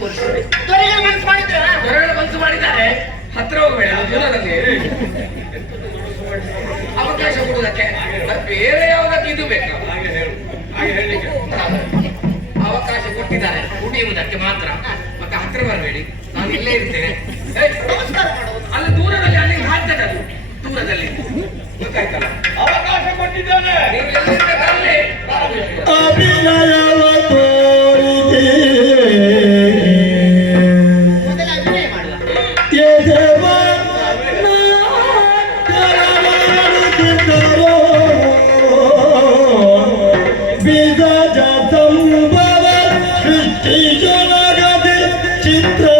ತೋರಿಸ್ತೇವೆ ದೊರೆಗೆ ಮನಸ್ಸು ಮಾಡಿದ್ರ? ಹೊರಗಡೆ ಮನ್ಸು ಮಾಡಿದ್ದಾರೆ. ಹತ್ರ ಹೋಗಬೇಡ ಜೀವನದಲ್ಲಿ ಅವಕಾಶ ಕೊಡುವುದಕ್ಕೆ ಬೇರೆ ಯಾವುದಕ್ಕೆ ಇದು ಬೇಕು? ಹಾಗೆ ಹೇಳು ಹಾಗೆ ಹೇಳಲಿಕ್ಕೆ ಅವಕಾಶ ಕೊಟ್ಟಿದ್ದಾರೆ. ಕುಡಿಯುವುದಕ್ಕೆ ಮಾತ್ರ. ಮತ್ತೆ ಹತ್ರ ಬರಬೇಡಿ. ನಾನು ಇಲ್ಲೇ ಇರ್ತೇನೆ. ಅಲ್ಲಿ ದೂರದಲ್ಲಿ ಅಲ್ಲಿ ಹಾಕ್ತದೆ ಅದು ದೂರದಲ್ಲಿ. ಗೊತ್ತಾಯ್ತಲ್ಲ? ಅವಕಾಶ ಕೊಟ್ಟಿದ್ದಾನೆ. ನೀವು ಎಲ್ಲಿರ್ತದೆ ಅಲ್ಲಿ বিজয় চিত্র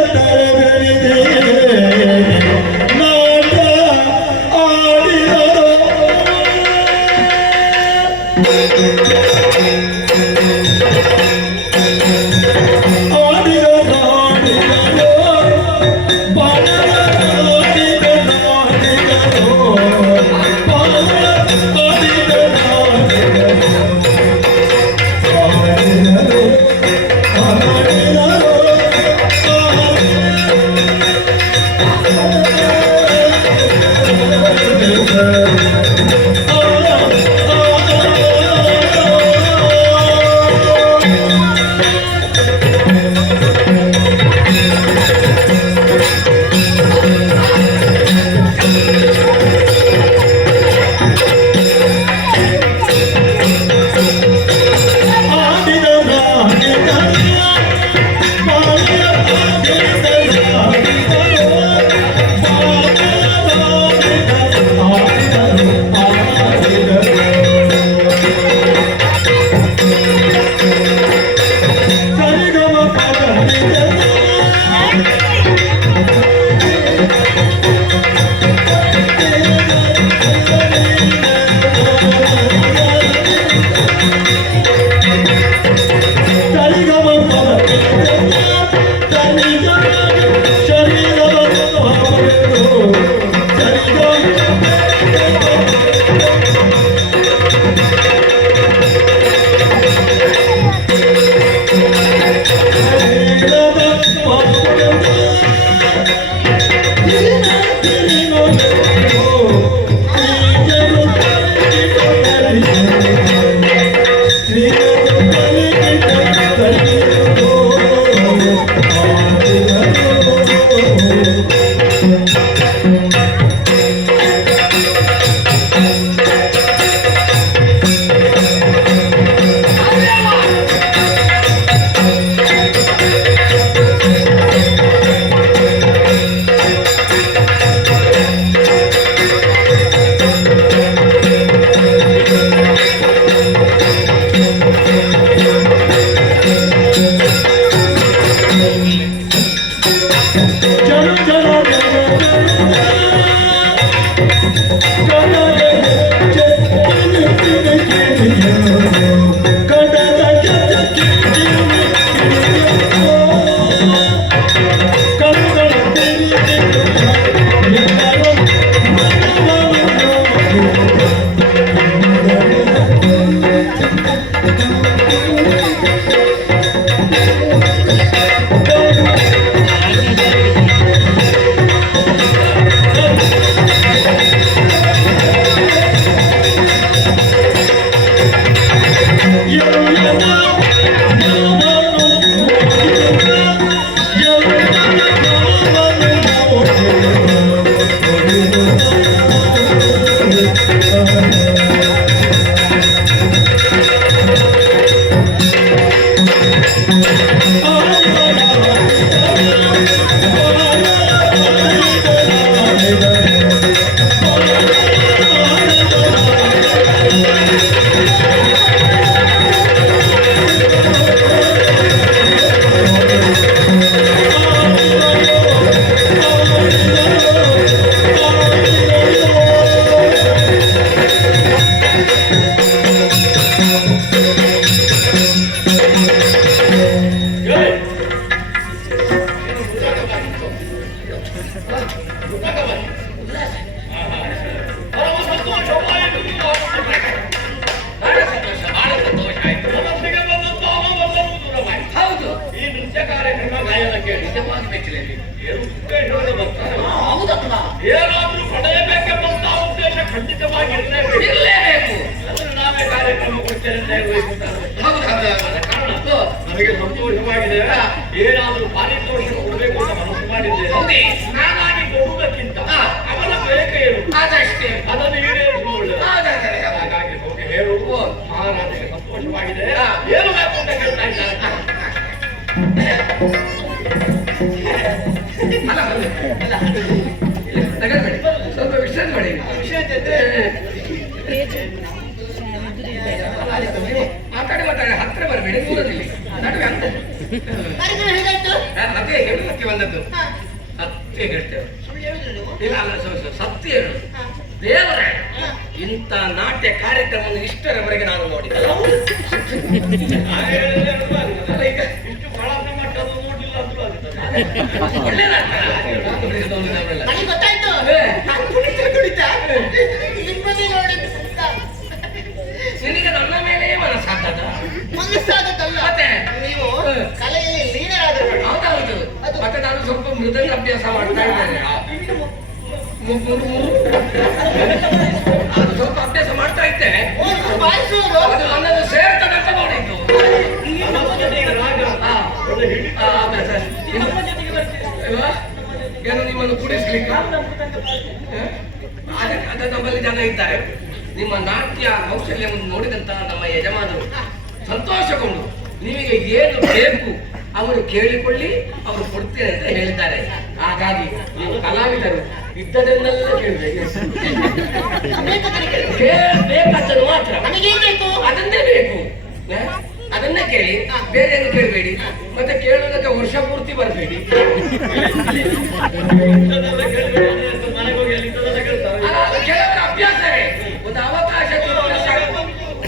ನನಗೆ ಸಂತೋಷವಾಗಿದೆ ಏನಾದರೂ ಪಾರಿತೋಷ ಕೊಡಬೇಕು ಅಂತ ಮನಸ್ಸು ಮಾಡಿದ್ದೇನೆ? ನಾನಾಗಿ ಕೊಡುವುದಕ್ಕಿಂತ. ಅವನ ಬೇಕೆ ಅದಷ್ಟೇ ಅದನ್ನು ಹೌದು. ಹಾಗಾಗಿ ಹೋಗಿ ಹೇಳು ಮಹಾರಾಜನಿಗೆ ಸಂತೋಷವಾಗಿದೆ. ಏನು ಬೇಕು ಅಂತ ಹೇಳ್ತಾ ಇದ್ದಾರೆ ಅಲ್ಲ ಅಲ್ಲ ಅಲ್ಲ ತಗೊಳ್ಬೇಡಿ ಸ್ವಲ್ಪ ವಿಶ್ರಾಂತಿ ಮಾಡಿ ಮಾತಾಡಿ ಮಾತಾಡಿ ಹತ್ರ ಬರಬೇಡಿ ದೂರದಲ್ಲಿ. ನಡುವೆ ಅಂತ. ನಾನು ಅದೇ ಹೇಳಲಿಕ್ಕೆ ಬಂದದ್ದು. ಸತ್ಯ ಹೇಳ್ತೇವೆ. ಇಲ್ಲ ಅಲ್ಲ ಸತ್ಯ ಹೇಳು ದೇವರೇ. ಇಂಥ ನಾಟ್ಯ ಕಾರ್ಯಕ್ರಮವನ್ನು ಇಷ್ಟರವರೆಗೆ ನಾನು ನೋಡಿದ್ದೆ ಹಾಗೆ ಹೇಳಿದ್ರೆ ಅನುಭವ ಅಲ್ಲ ಈಗ ಇಷ್ಟು ಬಹಳ ಮಟ್ಟದ್ದು ನೋಡ್ಲಿಲ್ಲ ಅಂದ್ರೂ ಆಗುತ್ತದೆ ಒಳ್ಳೆದಾಗ್ತದೆ. ನಾನು ಬೆಳೆದವನು ನಾವೆಲ್ಲ. ನನಗೆ ಗೊತ್ತಾಯ್ತು ಹೇ. ನಾನು ಕುಣಿತ ಕುಣಿತ ನಿಮ್ಮನ್ನೇ ನೋಡಿದ್ದು ಅಂತ ನಿನಗೆ ನನ್ನ ಮೇಲೆ ಮನಸ್ಸಾಗ್ತದ ಮನಸ್ಸಾದದ್ದಲ್ಲ ಮತ್ತೆ? ನೀವು. ಕಲೆಯಲ್ಲಿ ಲೀನರಾದರು ಹೌದೌದು. ಅದು- ಮತ್ತೆ ನಾನು ಸ್ವಲ್ಪ ಮೃದಂಗ ಅಭ್ಯಾಸ ಮಾಡ್ತಾ ಇದ್ದೇನೆ. ಅದು ಸ್ವಲ್ಪ ಅಭ್ಯಾಸ ಮಾಡ್ತಾ ಇದ್ದೇನೆ. ಅದು ನನ್ನದು ಸೇರ್ತದಂತ ನೋಡಿದ್ದು? ಏನು ನಿಮ್ಮನ್ನು ಕುಡಿಸ್ಲಿಕ್ಕೆ? ಅದಕ್ಕೆ ಅದ ನಮ್ಮಲ್ಲಿ ಜನ ಇದ್ದಾರೆ. ನಿಮ್ಮ ನಾಟ್ಯ ಕೌಶಲ್ಯವನ್ನು ನೋಡಿದಂತ ನಮ್ಮ ಯಜಮಾನರು ಸಂತೋಷಗೊಂಡು. ನಿಮಗೆ ಏನು ಬೇಕು ಅವರು ಕೇಳಿಕೊಳ್ಳಿ ಅವರು ಕೊಡ್ತೀರ ಅಂತ ಹೇಳ್ತಾರೆ ಹಾಗಾಗಿ ನೀವು ಕಲಾವಿದರು ಇದ್ದದನ್ನೆಲ್ಲ ಕೇಳಬೇಕು ಮಾತ್ರ. ನಮಗೇನ್ ಬೇಕು? ಅದನ್ನೇ ಬೇಕು. ಅದನ್ನ ಕೇಳಿ. ಬೇರೆ ಏನು ಕೇಳಬೇಡಿ. ಮತ್ತೆ ಕೇಳೋದಕ್ಕೆ ವರ್ಷ ಪೂರ್ತಿ ಬರಬೇಡಿ. ಇಂಥದ್ದೆಲ್ಲ ಕೇಳ್ಬೇಡಿ ಅಂದ್ರೆ ಅದು ಮನೆಗೆ ಹೋಗಿ ಅಲ್ಲಿ ಇಂಥದ್ದೆಲ್ಲ ಕೇಳ್ತಾರೆ ಕೆಲವರ ಅಭ್ಯಾಸವೇ ಒಂದು ಅವಕಾಶ ಸಿಕ್ಕಿದ್ರೆ ಸಾಕು.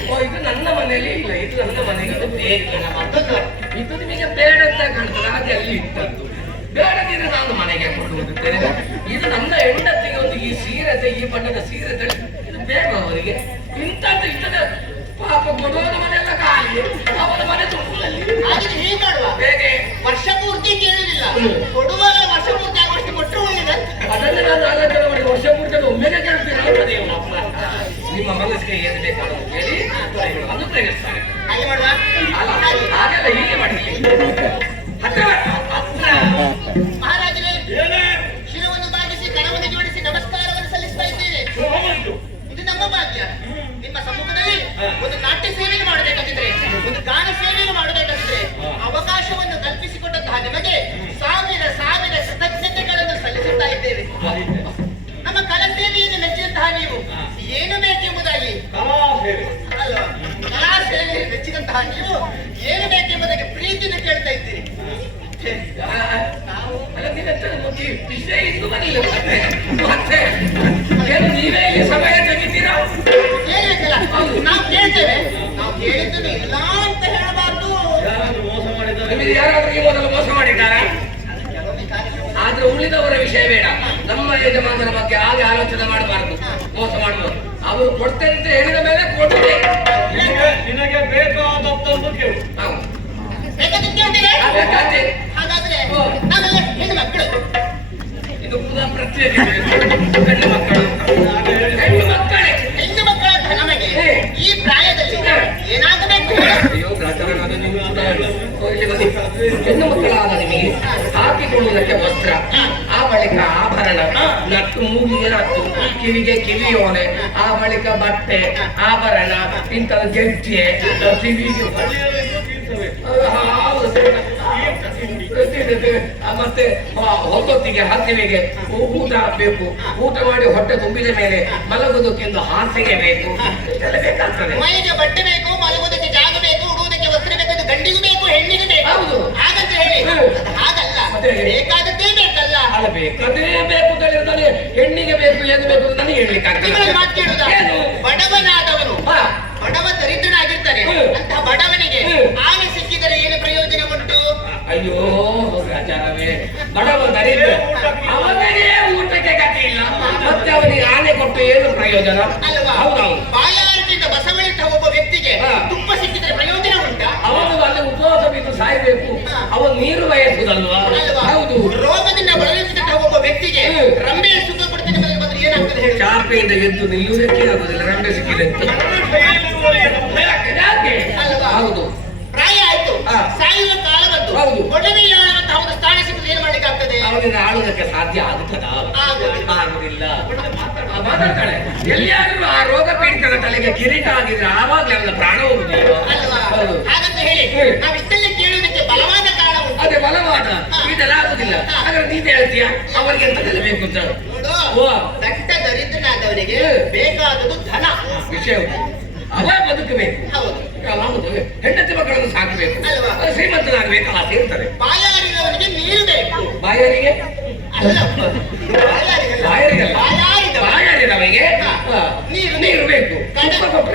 ಓ ಮನೆಯಲ್ಲಿ ಇಲ್ಲ ಇದು ನನ್ನ ಮನೆಗೆ ಅದು ಬೇಕು ನಮ್ಮ ಮಗದ್ದು. ಇದು ನಿಮಗೆ ಬೇಡ ಅಂತ ಕಾಣ್ತದೆ ಹಾಗೆ ಅಲ್ಲಿ ಇಟ್ಟದ್ದು. ಬೇಡದಿದ್ರೆ ನಾನು ಮನೆಗೆ ಕೊಂಡು ಹೋಗುತ್ತೇನೆ. ಇದು ನನ್ನ ಹೆಂಡತಿಗೆ ಒಂದು ಈ ಸೀರೆ ತೆ- ಈ ಬಣ್ಣದ ಸೀರೆ ತೆ- ಇದು ಬೇಕು ಅವರಿಗೆ. ಇಂಥದ್ದು ಇಂಥದ ಪಾಪ ಕೊಡೋದ ಮನೆಯೆಲ್ಲ ಖಾಲಿ. ಅವನ ಮನೆ ತುಂಬದಲ್ಲಿ ಹಾಗಿದ್ರೆ ಹೀಗೆ ಮಾಡುವ? ಹೇಗೆ? ವರ್ಷ ಪೂರ್ತಿ ಕೇಳಿಲ್ಲ ಕೊಡುವ ಕೊಡುವಾಗ ವರ್ಷ ಪೂರ್ತಿ ಆಗುವಷ್ಟು ಕೊಟ್ಟರು ಒಳ್ಳೆದಂತ ಅದನ್ನೇ ನಾನು ಆಲೋಚನೆ ಮಾಡಿ. ವರ್ಷ ಪೂರ್ತಿ ಒಮ್ಮೆಗೆ ಕೇಳ್ತೀನಿ. ದೇವಪ್ಪ ನಿಮ್ಮ ಮನಸ್ಸಿಗೆ ಏನು ಬೇಕಾದರೂ ಕೇಳಿ ಅನುಗ್ರಹಿಸ್ತಾರೆ ಅಲ್ಲ ಹಾಗೆಲ್ಲ ಹೀಗೆ ಮಾಡಿ ಹತ್ರ ಹತ್ರ. ಮಹಾರಾಜರೇ ಶಿರವನ್ನು ಬಾಗಿಸಿ ಕರವನ್ನು ಜೋಡಿಸಿ ನಮಸ್ಕಾರವನ್ನು ಸಲ್ಲಿಸ್ತಾ ಇದ್ದೇವೆ. ಇದು ನಮ್ಮ ಭಾಗ್ಯ. ನಿಮ್ಮ ಸಮ್ಮುಖದಲ್ಲಿ ಒಂದು ನಾಟ್ಯ ಸೇವೆಯನ್ನು ಮಾಡಬೇಕಂತಿದ್ರೆ ಒಂದು ಗಾನ ಸೇವೆಯನ್ನು ಮಾಡಬೇಕಂತಿದ್ರೆ ಅವಕಾಶವನ್ನು ಕಲ್ಪಿಸಿಕೊಟ್ಟಂತಹ ನಿಮಗೆ ಸಾವಿರ ಸಾವಿರ ಕೃತಜ್ಞತೆಗಳನ್ನು ಸಲ್ಲಿಸುತ್ತಾ ಇದ್ದೇವೆ. ನಮ್ಮ ಕಲಾ ಸೇವೆಯನ್ನು ಮೆಚ್ಚಿದಂತಹ ನೀವು ಏನು ಬೇಕೆಂಬುದಾಗಿ ಕಲಾ ಸೇವೆ ಅಲ್ವಾ ಕಲಾ ಮೆಚ್ಚಿದಂತಹ ನೀವು ಏನು ಬೇಕೆಂಬುದಕ್ಕೆ ಪ್ರೀತಿಯಿಂದ ಕೇಳ್ತಾ ಇದ್ದೀರಿ. ವಿಷಯ ಇದ್ದು ಬರಲಿಲ್ಲ ಮತ್ತೆ ನೀವೇ ಇಲ್ಲಿ ಸಮಯ ತೆಗಿತೀರಾ? ನಾವು ಕೇಳ್ತೇವೆ. ನಾವು ಇಲ್ಲ ಅಂತ ಹೇಳಬಾರ್ದು. ಯಾರಾದ್ರೂ ಮೋಸ ಮಾಡಿದ್ದಾರೆ? ನಿಮಗೆ ಯಾರಾದ್ರೂ ಈ ಮೊದಲು ಮೋಸ ಮಾಡಿದ್ದಾರಾ? ಆದ್ರೆ ಉಳಿದವರ ವಿಷಯ ಬೇಡ. ನಮ್ಮ ಯಜಮಾನರ ಬಗ್ಗೆ ಹಾಗೆ ಆಲೋಚನೆ ಮಾಡಬಾರದು ಮೋಸ ಮಾಡಬಾರ್ದು. ಅವರು ಕೊಡ್ತೇನೆ ಅಂತ ಹೇಳಿದ ಮೇಲೆ ಕೊಟ್ಟೆ ನಿನಗೆ ಬೇಕಾದದ್ದನ್ನು ಕೇಳು. ಹಾಗಾದ್ರೆ ನಾವೆಲ್ಲ ಹೆಣ್ಣು ಮಕ್ಕಳು. ಇದು ಪುನಃ ಪ್ರತ್ಯೇಕ ಹೆಣ್ಣು ಮಕ್ಕಳೇ. ಹೆಣ್ಣು ಮಕ್ಕಳ. ನಟ್ಟು ಮೂಗಿಗೆ ಕಿವಿಗೆ ಕಿವಿಯೋಲೆ ಆ ಬಳಿಕ ಬಟ್ಟೆ ಆಭರಣ ಇಂಥ ಗೆಜ್ಜೆ ಕಿವಿಗೆ ಮತ್ತೆ ಹೊತ್ತೊತ್ತಿಗೆ ಹಸಿವೆಗೆ ಊಟ ಬೇಕು. ಊಟ ಮಾಡಿ ಹೊಟ್ಟೆ ತುಂಬಿದ ಮೇಲೆ ಮಲಗುವುದಕ್ಕೆಂದು ಹಾಸಿಗೆ ಬೇಕು. ಬೇಕಾಗ್ತದೆ. ಮೈಗೆ ಬಟ್ಟೆ ಬೇಕು ಮಲಗುವುದಕ್ಕೆ ಜಾಗ ಬೇಕು ಉಡುವುದಕ್ಕೆ ವಸ್ತ್ರ ಬೇಕು ಗಂಡಿಗೂ ಬೇಕು ಹೆಣ್ಣಿಗೂ ಬೇಕು. ಹೌದು. ಹಾಗಂತ ಹೇಳಿ. ಹಾಗಲ್ಲ. ಮತ್ತೆ? ಬೇಕಾದೇ ಬೇಕು ಅಂತ ಹೇಳಿದ್ರೆ ಹೆಣ್ಣಿಗೆ ಬೇಕು ಏನು ಬೇಕು ಅಂತ ನನಗೆ ಹೇಳಲಿಕ್ಕೆ ಮಾತು ಕೇಳುವುದಾ? ಏನು? ಬಡವನಾದವನು. ಬಡವ ದರಿದ್ರನಾಗಿರ್ತಾನೆ. ಅಂತಹ ಬಡವನಿಗೆ. ಆನೆ ಸಿಕ್ಕಿದರೆ ಏನು ಪ್ರಯೋಜನ ಉಂಟು? ಅಯ್ಯೋ ರಾಜಾರವೇ ಬಡವ ದರಿದ್ರ. ಅವನಿಗೆ ಊಟಕ್ಕೆ ಗತಿ ಇಲ್ಲ. ಮತ್ತೆ ಅವನಿಗೆ ಆನೆ ಕೊಟ್ಟು ಏನು ಪ್ರಯೋಜನ? ಅಲ್ವಾ? ಹೌದೌದು ಬಾಯಾರಿನಿಂದ ಬಸವಳಿಂದ ಒಬ್ಬ ವ್ಯಕ್ತಿಗೆ ತುಪ್ಪ ಸಿಕ್ಕಿದ್ರೆ ಪ್ರಯೋಜನ ಉಂಟಾ? ಅವನು ಅಲ್ಲಿ ಉಪವಾಸ ಬಿದ್ದು ಸಾಯ್ಬೇಕು. ಅವನು ನೀರು ಬಯಸುದಲ್ವಾ? ಅಲ್ವಾ? ಹೌದು. ರೋಗದಿಂದ ಬಳಲುತ್ತಿದ್ದ ಒಬ್ಬ ವ್ಯಕ್ತಿಗೆ ಹ್ಮ್. ರಂಬೆಯ ಸುಖ ಕೊಡ್ತೀನಿ ಮೇಲೆ ಬಂದ್ರೆ ಚಾಪೆಯಿಂದ ಎದ್ದು ನಿಲ್ಲುವುದಕ್ಕೆ ಆಗುದಿಲ್ಲ ರಂಬೆ ಸಿಕ್ಕಿದೆ? ಹೌದು. ಪ್ರಾಯ ಆಯ್ತು. ಸಾಯುವ ಕಾಲ ಬಂತು. ಹೌದು. ಒಡವೆಯಾದಂತಹ ಒಂದು ಸ್ಥಾನ ಸಿಕ್ಕಿದ್ರೆ ಏನ್ ಮಾಡ್ಲಿಕ್ಕೆ ಆಗ್ತದೆ? ಆಳುವುದಕ್ಕೆ ಸಾಧ್ಯ ಆಗುತ್ತದ? ಆಗುದಿಲ್ಲ. ಆ, ಮಾತಾಡ್ತಾಳೆ. ಎಲ್ಲಿಯಾದ್ರೂ ಆ ರೋಗ ಪೀಡಿತನ ತಲೆಗೆ ಕಿರೀಟ ಆಗಿದ್ರೆ ಆವಾಗಲೇ ಅವನ ಪ್ರಾಣ ಹೋಗುದಿಲ್ಲ ಹಾಗಂತ ಹೇಳಿ ನಾವು ನಾವ್ ಇಷ್ಟೆಲ್ಲ ಕೇಳುವುದಕ್ಕೆ ಬಲವಾದ ಕಾರಣ ಅದೇ ಬಲವಾದ. ಇದೆಲ್ಲ ಆಗುದಿಲ್ಲ. ಹಾಗಾದ್ರೆ ನೀನ್ ಹೇಳ್ತೀಯ? ಅವರಿಗೆ ಎಂತ ಬೇಕು ಅಂತ? ಓ. ದರಿದ್ರನಾದವನಿಗೆ ಬೇಕಾದದ್ದು ಧನ. ವಿಷಯ ಅವೇ ಬದುಕಬೇಕು. ಹೌದು. ಹೆಂಡತಿ ಮಕ್ಕಳನ್ನು ಸಾಕಬೇಕು. ಅಲ್ವಾ? ಶ್ರೀಮಂತನಾಗಬೇಕು ಆಸೆ ಇರ್ತದೆ. ಬಾಯಾರಿದವನಿಗೆ ನೀರು ಬೇಕು. ಬಾಯಾರಿಗೆ? ಬಾಯಾರಿಗೆ ನೀರು ನೀರು ಬೇಕು.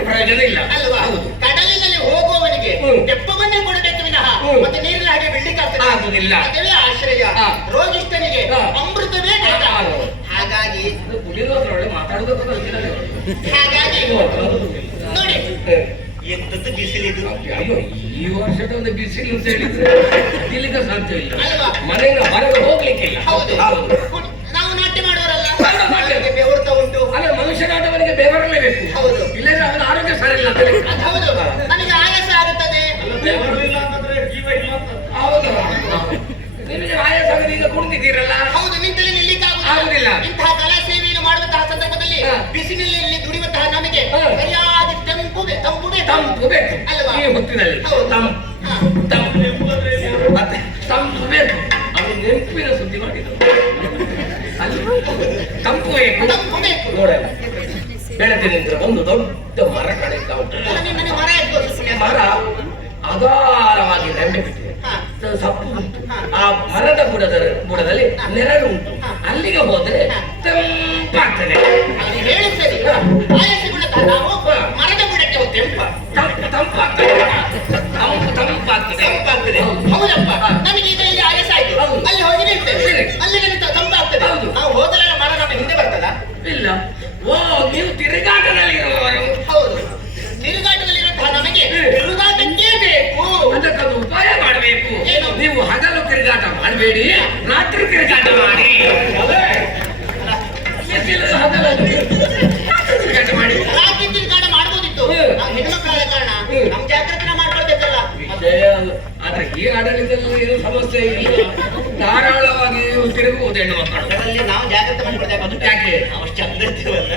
ಪ್ರಯೋಜನ ಇಲ್ಲ. ಅಲ್ವಾ? ಹೌದು. ಕಡಲಿನಲ್ಲಿ ಹೋಗುವವನಿಗೆ. ತೆಪ್ಪವನ್ನೇ ಕೊಡಬೇಕು ವಿನಃ. ಮತ್ತೆ ನೀರಿನ ಹಾಗೆ ಬಿಡ್ಲಿಕ್ಕಾಗ್ತದೆ ಆಗುದಿಲ್ಲ. ಅದುವೇ ಆಶ್ರಯ. ರೋಗಿಷ್ಟನಿಗೆ ರೋಗಿಷ್ಠನಿಗೆ ಕುಡಿಯೋದ್ರೊಳಗೆ ಮಾತಾಡೋದಕ್ಕೂ ಅವ್ನು. ಹಾಗಾಗಿ ನೋಡಿ. ಎಂತದ್ದು ಬಿಸಿಲಿದು ಅಯ್ಯೋ ಈ ವರ್ಷದ ಒಂದು ಬಿಸಿಲು ಅಂತ ಹೇಳಿದ್ರೆ ಇಲ್ಲಿಗೆ ಸಾಧ್ಯ ಇಲ್ಲ. ಅಲ್ವಾ? ಮನೆಯಿಂದ ಹೊರಗೆ ಹೋಗ್ಲಿಕ್ಕಿಲ್ಲ. ಹೌದು. ಹೌದು. ನಾವು ನಾಟ್ಯ ಮಾಡೋರಲ್ಲ ಬೆವರ್ತ ಉಂಟು. ಅಲ್ಲ ಮನುಷ್ಯನಾದವನಿಗೆ ಬೆವರಲೇಬೇಕು ಹೌದು. ಇಲ್ಲದ್ರೆ ಅವನ ಆರೋಗ್ಯ ಸರಿ ಇಲ್ಲ ಹೌದು. ನನಗೆ ಆಯಾಸ ಆಗುತ್ತದೆ ಬೆವರು ಇಲ್ಲ ಅಂತಂದ್ರೆ ಜೀವ ಇಲ್ಲ ಅಂತ. ಹೌದು. ನಿಮಗೆ ಆಯಾಸ ಆಗಿದೆ, ಈಗ ಕುಣಿದಿದ್ದೀರಲ್ಲ? ಹೌದು ನಿಂತಲ್ಲಿ ನಿಲ್ಲಿಕ್ಕೆ ಆಗುದಿಲ್ಲ. ಇಂತಹ ಕಲಾ ಬಿಸಿಲಿನಲ್ಲಿ ದುಡಿಯುವಂತಹ ನಮಗೆ. ಸರಿಯಾದ ತಂಪು ಬೇ- ತಂಪು ಬೇಕು. ಅಲ್ವಾ? ಈ ಹೊತ್ತಿನಲ್ಲಿ. ತಂಪು. ತಂಪು ಮತ್ತೆ ತಂಪು ಬೇಕು. ಅದು ನೆನಪಿನ ಸುದ್ದಿ ಮಾಡಿದ್ರು ತಂಪು ಬೇಕು. ತಂಪು ಬೇಕು. ನೋಡಲ್ಲ. ಬೆಳತಿನಿಂದ ಒಂದು ದೊಡ್ಡ ಮರ ಕಡಿತ ಉಂಟು. ಮರ. ಅಗಾರವಾಗಿ ದಂಡೆ ಬಿಟ್ಟಿದೆ ಸಪ್ಪು ಉಂಟು. ಆ ಮರದ ಬುಡದ ಬುಡದಲ್ಲಿ. ನೆರಳು ಉಂಟು. ಅಲ್ಲಿಗೆ ಹೋದ್ರೆ ತಂಪಾಗ್ತದೆ. ಅಲ್ಲಿ ಹೇಳಿ ಸರಿ. ಆಯಾಸಗೊಂಡಂತಹ ನಾವು ಮರದ ಬುಡಕ್ಕೆ ತಂಪಾಗ್ತದೆ. ತಂಪು ತಂಪಾಗ್ತದೆ. ತಂಪಾಗ್ತದೆ. ಹೌದಪ್ಪ. ನಮಗೆ ಈಗ ಇಲ್ಲಿ ಆಯಾಸ ಆಯ್ತು. ಅಲ್ಲಿ ಹೋಗಿ ನಿಲ್ತೇವೆ. ಅಲ್ಲಿ ನಿಂತ ತಂಪಾಗ್ತದೆ. ಹೌದು. ನಾವು ಹೋದಲ್ಲ ಮರ ನಮ್ಮ ಹಿಂದೆ ಬರ್ತದ ಇಲ್ಲ. ಓ ನೀವು ತಿರುಗಾಟದಲ್ಲಿ ಇರುವವರು ಹೌದು ತಿರುಗಾಟದಲ್ಲಿರುವಂತಹ ನಮಗೆ ಹ್ಮ್. ತಿರುಗಾಟಕ್ಕೆ ಬೇಕು ಅದಕ್ಕೊಂದು ಉಪಾಯ ಮಾಡಬೇಕು ಏನು? ನೀವು ಹಗಲು ತಿರುಗಾಟ ಮಾಡಬೇಡಿ. ರಾತ್ರಿ ತಿರುಗಾಟ ಮಾಡಿ. ತಿರುಗಾಟ ಮಾಡಿ. ರಾತ್ರಿ ತಿರುಗಾಟ ಮಾಡ್ಬೋದಿತ್ತು. ಹ್ಮ್. ನಾವು ಹೆಣ್ಮಕ್ಳಾದ ಕಾರಣ. ನಮ್ ಜಾಗ್ರತೆ ಮಾಡ್ಕೊಳ್ಬೇಕಲ್ಲ. ಅದು. ಆದ್ರೆ ಈ ಆಡಳಿತದಲ್ಲಿ ಏನು ಸಮಸ್ಯೆ ಇಲ್ಲ. ಧಾರಾಳವಾಗಿ ತಿರುಗುವುದು ಹೆಣ್ಣು ಮಕ್ಕಳು. ಅದರಲ್ಲಿ ನಾವು ಜಾಗ್ರತೆ ಮಾಡ್ಕೊಳ್ಬೇಕಾಗುತ್ತೆ ಯಾಕೆ? ನಾವು ಚಂದ ಇರ್ತೀವಲ್ಲ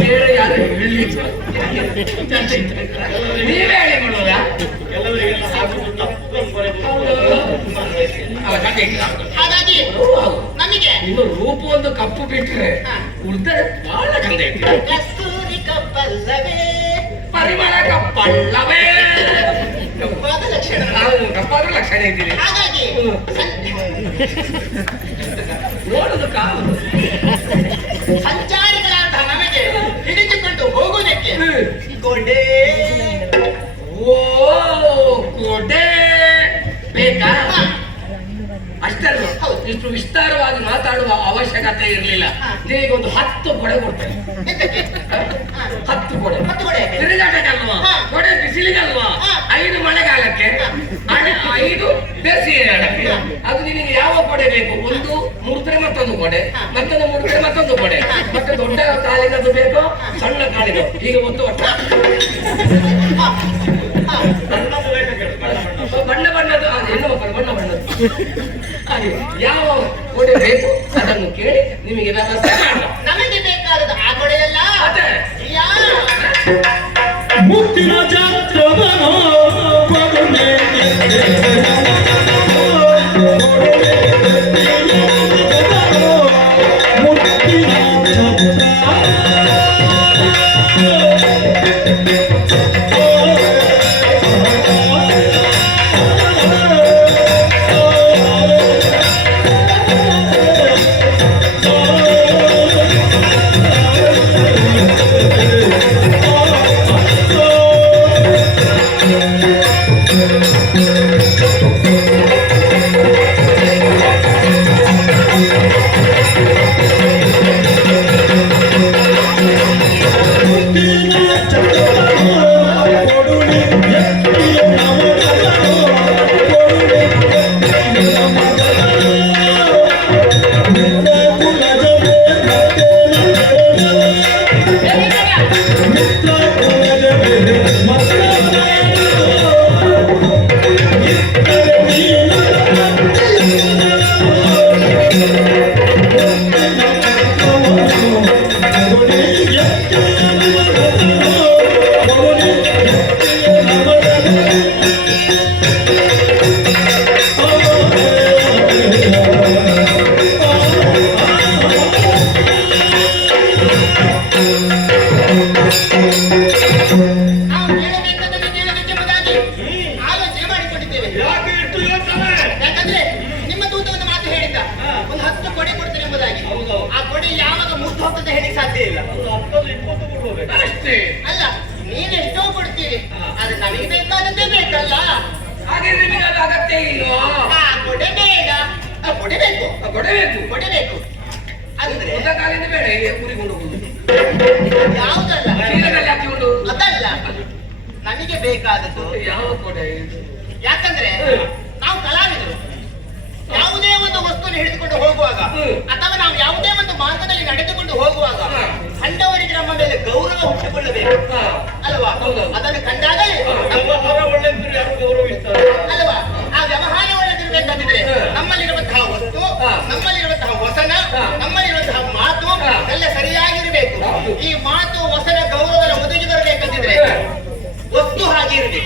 ಬೇರೆ ಯಾರು ಹೇಳಿ ನೀವೇ ಹೇಳಿ ಮಾಡುವುದಾ ಎಲ್ಲರಿಗೆಲ್ಲ ಆಗುವುದು ತಪ್ಪು ಅನ್ಕೊಳ್ಳೋದು. ಅಲ್ಲ, ಕತೆ ಇಲ್ಲ. ಹಾಗಾಗಿ ನಮಗೆ ಇನ್ನು ರೂಪ ಒಂದು ಕಪ್ಪು ಬಿಟ್ರೆ ಹಾ. ಉಳಿದರೆ ಬಹಳ ಚಂದ ಐತಿ. ಕಸ್ತೂರಿ ಕಪ್ಪಲ್ಲವೇ. ಪರಿಮಳ ಕಪ್ಪಲ್ಲವೇ. ಕಪ್ಪಾದ ಲಕ್ಷಣ. ನಾವು ಕಪ್ಪಾದ ಲಕ್ಷಣ ಇದ್ದೀವಿ. ಹಾಗಾಗಿ. ನೋಡುದು ಕಾಲು. ಸಂಚಾರಿಗಳಾದ ಇಷ್ಟು ವಿಸ್ತಾರವಾಗಿ ಮಾತಾಡುವ ಅವಶ್ಯಕತೆ ಇರಲಿಲ್ಲ. ನಿನಗೆ ಒಂದು ಹತ್ತು ಕೊಡೆ ಕೊಡ್ತೇನೆ. ಹತ್ತು ಕೊಡೆ? ತಿರುಗಾಟಕ್ಕಲ್ವಾ? ಕೊಡೆ ಬಿಸಿಲಿಗಲ್ವಾ. ಐದು ಮಳೆಗಾಲಕ್ಕೆ. ಐದು ಬೇಸಿಗೆ ಅದು ನಿನಗೆ ಯಾವ ಕೊಡೆ ಬೇಕು? ಒಂದು ಮುಡಿದ್ರೆ ಮತ್ತೊಂದು ಕೊಡೆ. ಮತ್ತೊಂದು ಮುಡಿದ್ರೆ ಮತ್ತೊಂದು ಕೊಡೆ. ಮತ್ತೆ ದೊಡ್ಡ ಕಾಲಿನದು ಬೇಕು ಸಣ್ಣ ಕಾಲಿನ ಈಗ ಒಂದು ಒಟ್ಟು ಹಾ. ಹಾ. ಬಣ್ಣದ್ದು ಬೇಕಾ ಕೇಳು, ಬಣ್ಣ ಬಣ್ಣ. ಬಣ್ಣ ಬಣ್ಣದ ಆ, ಹೆಣ್ಣು ಮಕ್ಕಳು ಬಣ್ಣ ಬಣ್ಣದ್ದು ಹಾಗೆ ಯಾವ ಕೊಡೆ ಬೇಕು ಅದನ್ನು ಕೇಳಿ ನಿಮಗೆ ವ್ಯವಸ್ಥೆ ಮಾಡುವ ನಮಗೆ ಬೇಕಾದ ಆ ಕೊಡೆಯಲ್ಲ ಮುತ್ತಿನ ಛತ್ರವನು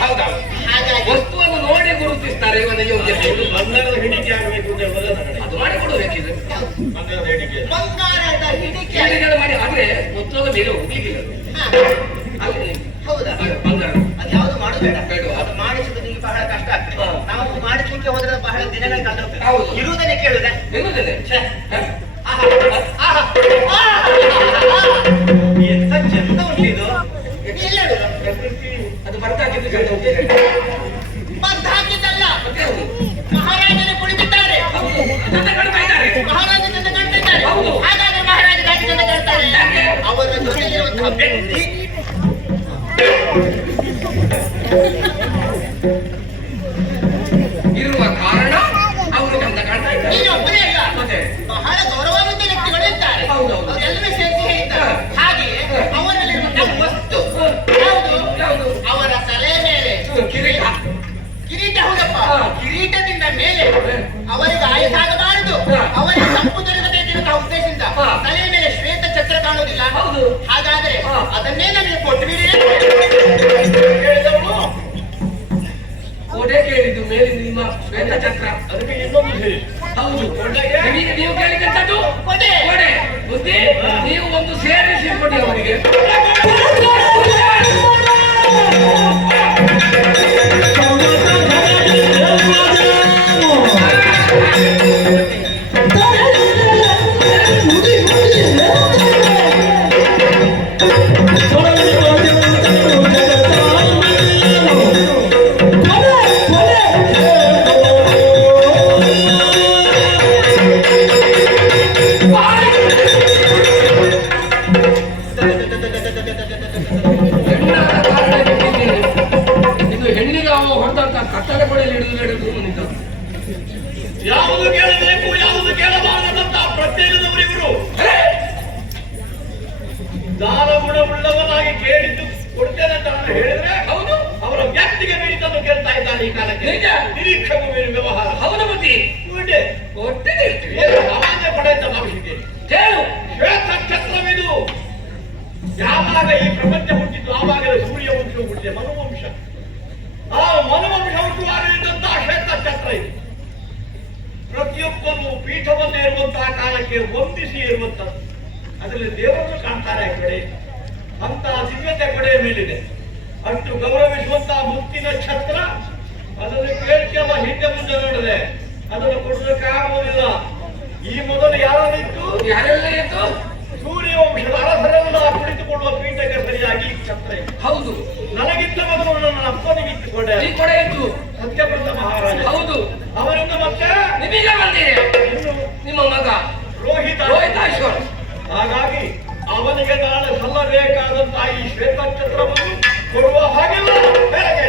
ಹೌದೌದು ವಸ್ತುವನ್ನು ನೋಡಿ ಗುರುತಿಸ್ತಾರೆ ಇವನ ಯೋಗ್ಯತೆ ಬಂಗಾರದ ಹಿಡಿಕೆ ಆಗಬೇಕು ಅಂತ ಅದು ಮಾಡಿ ಕೊಡಬೇಕಿದ್ರೆ ಬಂಗಾರದ ಹಿಡಿಕೆ. ಬಂಗಾರದ ಹಿಡಿಕೆ. ಕೇಳಿಗಳು ಮಾಡಿ ಆದ್ರೆ ಮೊತ್ತದ ಮೇಲೆ ಹೋಗ್ಲಿಕ್ಕಿಲ್ಲ. ಹೌದಾ? ಬಂಗಾರ. ಅದು ಯಾವುದು ಮಾಡಬೇಡ ಬೇಡ. ಅದು ಮಾಡಿಸುವುದು ನಿಮಗೆ ಬಹಳ ಕಷ್ಟ ಆಗ್ತದೆ. ನಾವು ಮಾಡಿಸ್ಲಿಕ್ಕೆ ಹೋದ್ರೆ ಬಹಳ ದಿನಗಳ ಕಾಲ. ಇರುವುದನ್ನೇ ಕೇಳುದ ಎನ್ನುವುದೇನೆ ಕಿರೀಟದಿಂದ ಮೇಲೆ ಅವರಿಗೆ ಆಯಸಾಗಬಾರದು ಅವರಿಗೆ ತಪ್ಪು ದೊರಕಬೇಕೆನ್ನುವ ಉದ್ದೇಶದಿಂದ ತಲೆಯ ತಲೆ ಮೇಲೆ ಶ್ವೇತ ಚಕ್ರ ಕಾಣುವುದಿಲ್ಲ. ಹೌದು. ಹಾಗಾದ್ರೆ. ಅದನ್ನೇ ನಮಗೆ ಕೊಟ್ಟಿರಿ ಬಿಡಿ ಹೇಳಿದವನು ಕೋಟೆ ಕೇಳಿದ್ದು ಮೇಲಿಂದ ನಿಮ್ಮ ಶ್ವೇತ ಚಕ್ರ ಅದಕ್ಕೆ ಇನ್ನೊಂದು ಹೇಳಿ ಹೌದು? ನಿಮಗೆ ನೀವು ಕೇಳಿದಂತದ್ದು ಕೊಡೆ. ಕೊಡೆ ಬುದ್ಧಿ ನೀವು ಒಂದು ಸೇರಿಸಿ ಕೊಡಿ ಅವರಿಗೆ. ಇದು ಪ್ರತಿಯೊಬ್ಬರು ಪೀಠವನ್ನು ಇರುವಂತಹ ಕಾಲಕ್ಕೆ ಹೊಂದಿಸಿ ಇರುವಂತದ್ದು ಅದರಲ್ಲಿ ದೇವರನ್ನು ಕಾಣ್ತಾರೆ ಆ ಕಡೆ. ಅಂತಹ ದಿವ್ಯತೆ ಕಡೆಯ ಮೇಲಿದೆ. ಅಷ್ಟು ಗೌರವಿಸುವಂತಹ ಮುಕ್ತಿನ ಛತ್ರ ಅದನ್ನು ಕೇಳ್ಕೆಲ್ಲ ಹಿಂದೆ ಮುಂದೆ ನೋಡಿದೆ. ಅದನ್ನು ಕೊಡಲಿಕ್ಕಾಗುವುದಿಲ್ಲ. ಈ ಮೊದಲು ಯಾರಿತ್ತು ಯಾರೆಲ್ಲ ಇತ್ತು? ಸೂರ್ಯವಂಶದ ಅರಸರೆಲ್ಲ ಕುಳಿತುಕೊಳ್ಳುವ ಪೀಠಕ್ಕೆ ಸರಿಯಾಗಿ ಛತ್ರ. ಹೌದು. ನನಗಿಂತ ಮೊದಲು ನನ್ನ ಅಪ್ಪನಿಗೆ ಇಟ್ಟುಕೊಂಡೆ. ಕೊಡೆ ಇತ್ತು. ಸತ್ಯವ್ರತ ಮಹಾರಾಜ. ಹೌದು. ಅವರಿಂದ ಮತ್ತೆ ನಿಮಗೆ ಬಂದಿದೆ. ನಿಮ್ಮ ಮಗ. ರೋಹಿತ. ರೋಹಿತಾಶ್ವರ ಹಾಗಾಗಿ ಅವನಿಗೆ ನಾಳೆ ಸಲ್ಲಬೇಕಾದಂತಹ ಈ ಶ್ವೇತಛತ್ರವನ್ನು ಕೊಡುವ ಹಾಗಿಲ್ಲ. ಬೇರೆ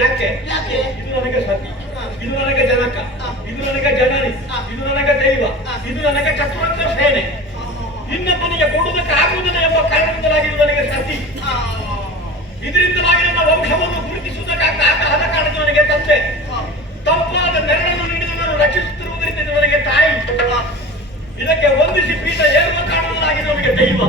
ಯಾಕೆ? ಇದು ನನಗೆ ಸತಿ. ಇದು ನನಗೆ ಜನಕ. ಇದು ನನಗೆ ಜನನಿ. ಇದು ನನಗೆ ದೈವ. ಇದು ನನಗೆ ಚತುರ್ಥ ಸೇನೆ. ಇನ್ನೊಬ್ಬನಿಗೆ ಕೊಡುವುದಕ್ಕೆ ಆಗುವುದಿಲ್ಲ ಎಂಬ ಕಾರಣದಿಂದಲಾಗಿ ನನಗೆ ಸತಿ. ಇದರಿಂದಲಾಗಿ ನನ್ನ ವಂಶವನ್ನು ಗುರುತಿಸುವುದಕ್ಕಾಗ ಆದ ಕಾರಣಕ್ಕೆ ನನಗೆ ತಂದೆ. ತಂಪಾದ ನೆರಳನ್ನು ನೀಡಿದ ನಾನು ರಕ್ಷಿಸುತ್ತಿರುವುದರಿಂದ ನನಗೆ ತಾಯಿ. ಇದಕ್ಕೆ ಹೊಂದಿಸಿ ಪೀಠ ಏರುವ ಕಾರಣದಲ್ಲಾಗಿ ದೈವ.